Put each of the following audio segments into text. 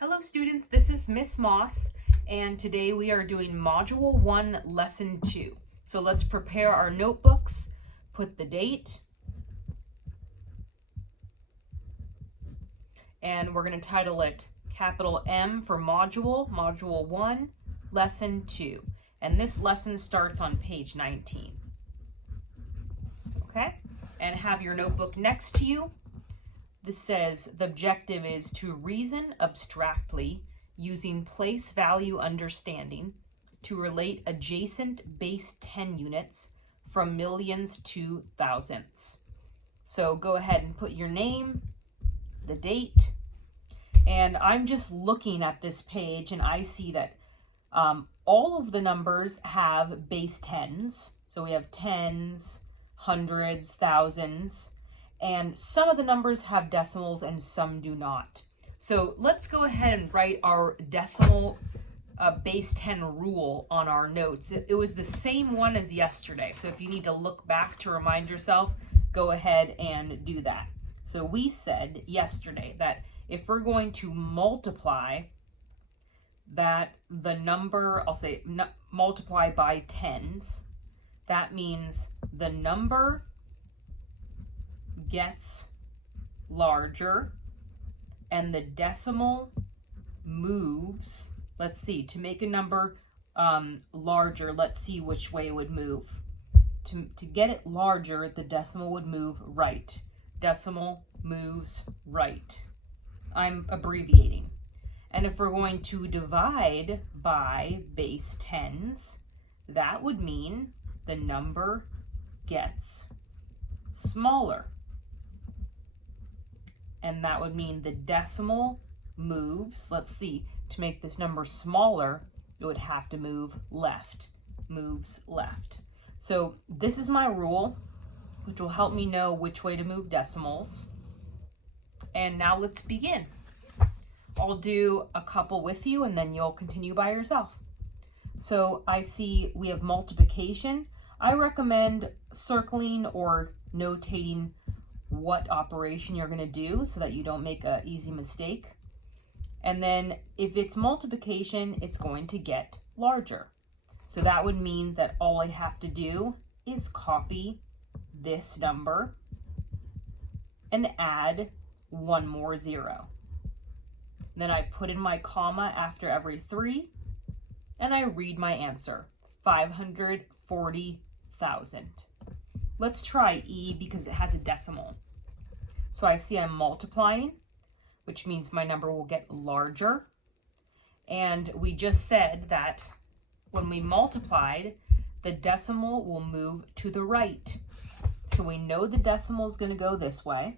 Hello students, this is Miss Moss, and today we are doing Module 1, Lesson 2. So let's prepare our notebooks, put the date, and we're going to title it capital M for Module 1, Lesson 2. And this lesson starts on page 19. Okay? And have your notebook next to you. This says the objective is to reason abstractly using place value understanding to relate adjacent base 10 units from millions to thousandths. So go ahead and put your name, the date, and I'm just looking at this page and I see that all of the numbers have base 10s. So we have tens, hundreds, thousands. And some of the numbers have decimals and some do not. So let's go ahead and write our decimal base 10 rule on our notes. It was the same one as yesterday. So if you need to look back to remind yourself, go ahead and do that. So we said yesterday that if we're going to multiply that the number, I'll say multiply by tens, that means the number gets larger and the decimal moves. Let's see, to make a number larger, let's see which way it would move. To get it larger, the decimal would move right. Decimal moves right. I'm abbreviating. And if we're going to divide by base tens, that would mean the number gets smaller. And that would mean the decimal moves. Let's see, to make this number smaller, it would have to move left. Moves left. So this is my rule, which will help me know which way to move decimals. And now let's begin. I'll do a couple with you and then you'll continue by yourself. So I see we have multiplication. I recommend circling or notating what operation you're going to do so that you don't make an easy mistake. And then if it's multiplication, it's going to get larger. So that would mean that all I have to do is copy this number and add one more zero. Then I put in my comma after every 3 and I read my answer, 540,000. Let's try E because it has a decimal. So I see I'm multiplying, which means my number will get larger. And we just said that when we multiplied, the decimal will move to the right. So we know the decimal is going to go this way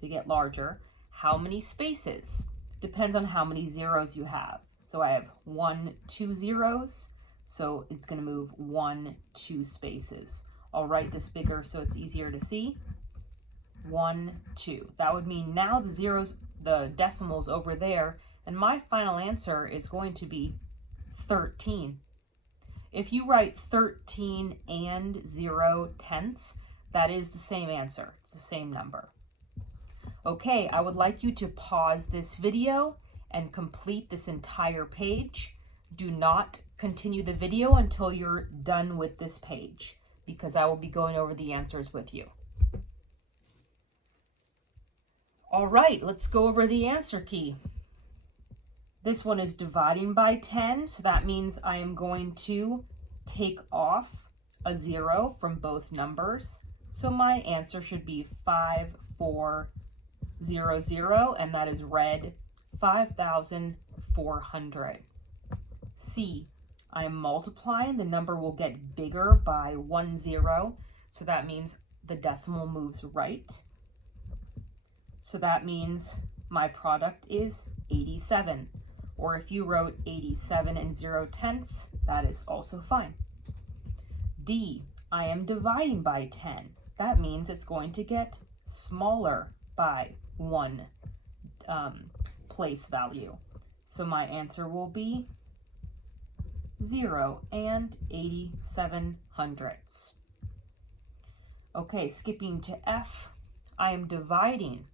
to get larger. How many spaces? Depends on how many zeros you have. So I have 1, 2 zeros. So it's going to move 1, 2 spaces. I'll write this bigger so it's easier to see. 1, 2. That would mean now the decimals over there, and my final answer is going to be 13. If you write 13 and 0 tenths, that is the same answer. It's the same number. Okay, I would like you to pause this video and complete this entire page. Do not continue the video until you're done with this page, because I will be going over the answers with you. All right, let's go over the answer key. This one is dividing by 10, so that means I am going to take off a 0 from both numbers. So my answer should be 5400, and that is red, 5,400. C, I am multiplying. The number will get bigger by 1 0, so that means the decimal moves right. So that means my product is 87. Or if you wrote 87 and 0 tenths, that is also fine. D, I am dividing by 10. That means it's going to get smaller by 1 place value. So my answer will be 0 and 87 hundredths. Okay, skipping to F, I am dividing.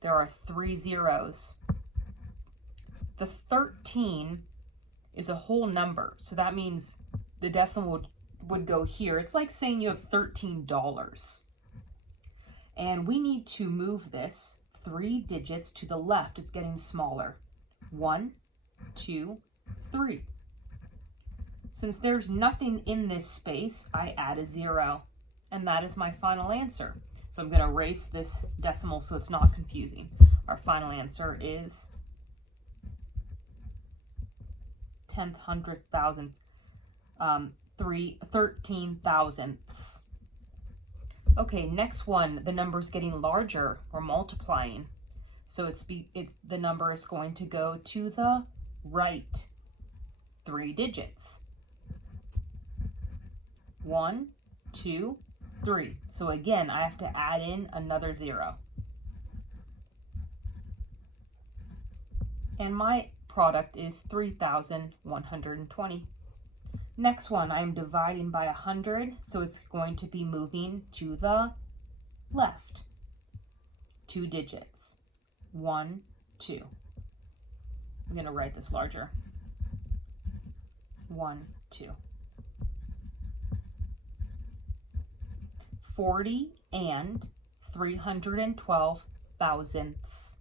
There are 3 zeros. the 13 is a whole number. So that means the decimal would go here. It's like saying you have $13. And we need to move this 3 digits to the left. It's getting smaller. 1, 2, 3. Since there's nothing in this space, I add a 0. And that is my final answer. So I'm going to erase this decimal so it's not confusing. Our final answer is 10th, 100th, 1000th, 13 thousandths. Okay, next one, the number's getting larger. We're multiplying. So the number is going to go to the right 3 digits. 1, 2, 3. So again, I have to add in another 0. And my product is 3,120. Next one, I'm dividing by 100, so it's going to be moving to the left. 2 digits. 1, 2. I'm going to write this larger. 1, 2. 40 and 312 thousandths.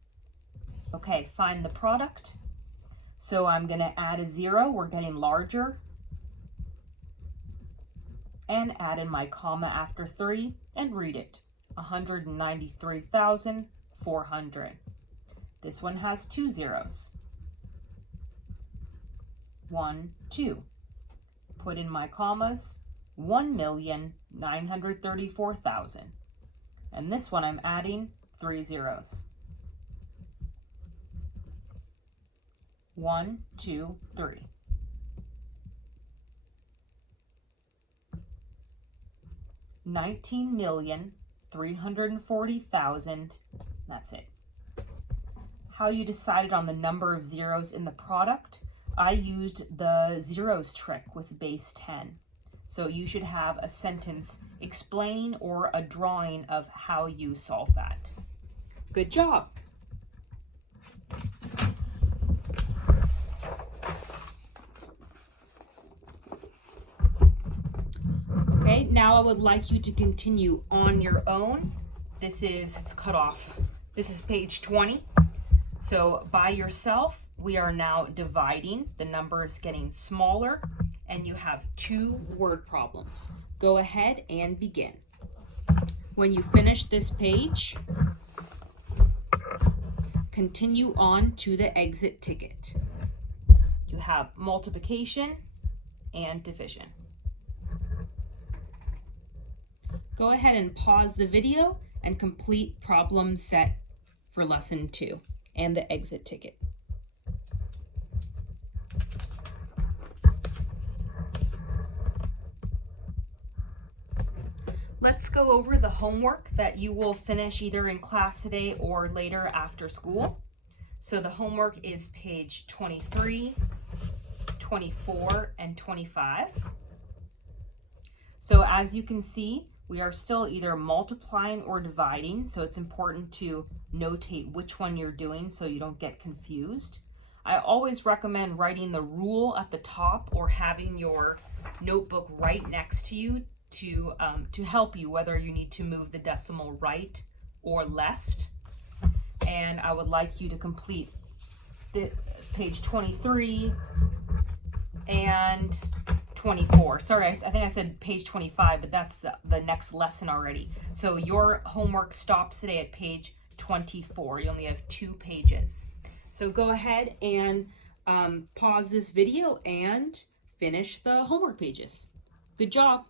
Okay, find the product. So I'm going to add a 0. We're getting larger. And add in my comma after 3 and read it. 193,400. This one has 2 zeros. 1, 2. Put in my commas. 1,934,000. And this one I'm adding 3 zeros. 1, 2, 3. $19,340,000. That's it. How you decided on the number of zeros in the product? I used the zeros trick with base 10. So you should have a sentence explaining or a drawing of how you solve that. Good job. Okay, now I would like you to continue on your own. It's cut off. This is page 20. So by yourself, we are now dividing. The number is getting smaller, and you have 2 word problems. Go ahead and begin. When you finish this page, continue on to the exit ticket. You have multiplication and division. Go ahead and pause the video and complete problem set for lesson 2 and the exit ticket. Let's go over the homework that you will finish either in class today or later after school. So the homework is page 23, 24, and 25. So as you can see, we are still either multiplying or dividing, so it's important to notate which one you're doing so you don't get confused. I always recommend writing the rule at the top or having your notebook right next to you to help you whether you need to move the decimal right or left. And I would like you to complete the page 23 and 24. Sorry, I think I said page 25, but that's the next lesson already. So your homework stops today at page 24. You only have 2 pages. So go ahead and pause this video and finish the homework pages. Good job.